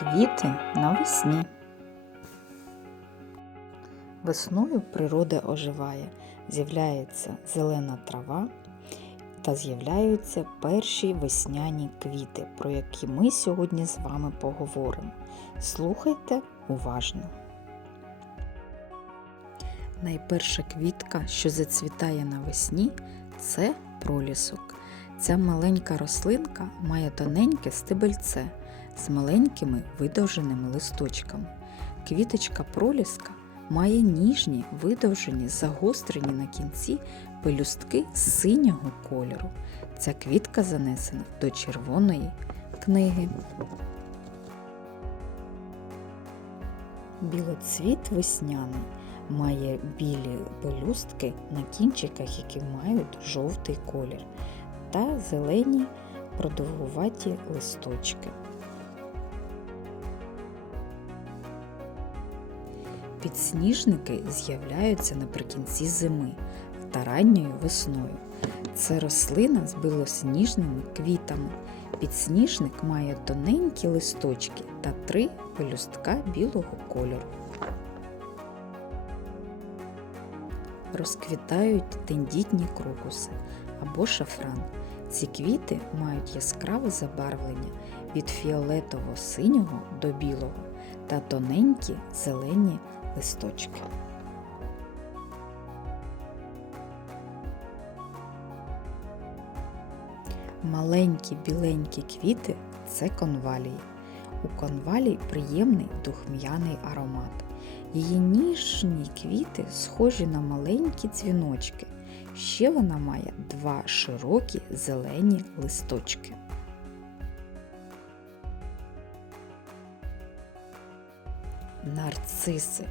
Квіти навесні. Весною природа оживає, з'являється зелена трава та з'являються перші весняні квіти, про які ми сьогодні з вами поговоримо. Слухайте уважно. Найперша квітка, що зацвітає навесні, це пролісок. Ця маленька рослинка має тоненьке стебельце з маленькими видовженими листочками. Квіточка проліска має ніжні, видовжені, загострені на кінці пелюстки синього кольору. Ця квітка занесена до червоної книги. Білоцвіт весняний має білі пелюстки на кінчиках, які мають жовтий колір, та зелені продовгуваті листочки. Підсніжники з'являються наприкінці зими та ранньою весною. Це рослина з білосніжними квітами. Підсніжник має тоненькі листочки та три пелюстка білого кольору. Розквітають тендітні крокуси або шафран. Ці квіти мають яскраве забарвлення від фіолетово-синього до білого та тоненькі зелені листочки. Маленькі біленькі квіти це конвалії. У конвалій приємний духм'яний аромат. Її ніжні квіти схожі на маленькі дзвіночки. Ще вона має два широкі зелені листочки. Нарциси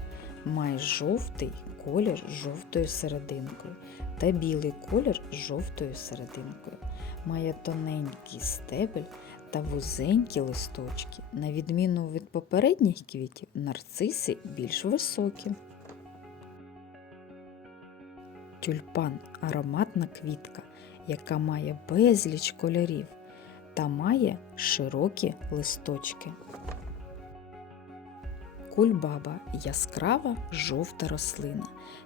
має жовтий колір з жовтою серединкою та білий колір з жовтою серединкою. Має тоненький стебель та вузенькі листочки. На відміну від попередніх квітів, нарциси більш високі. Тюльпан ароматна квітка, яка має безліч кольорів та має широкі листочки. Кульбаба яскрава жовта рослина,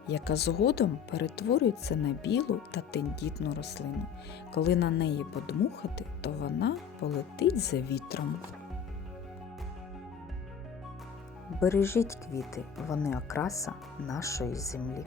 яка згодом перетворюється на білу та тендітну рослину. Коли на неї подмухати, то вона полетить за вітром. Бережіть квіти, вони окраса нашої землі.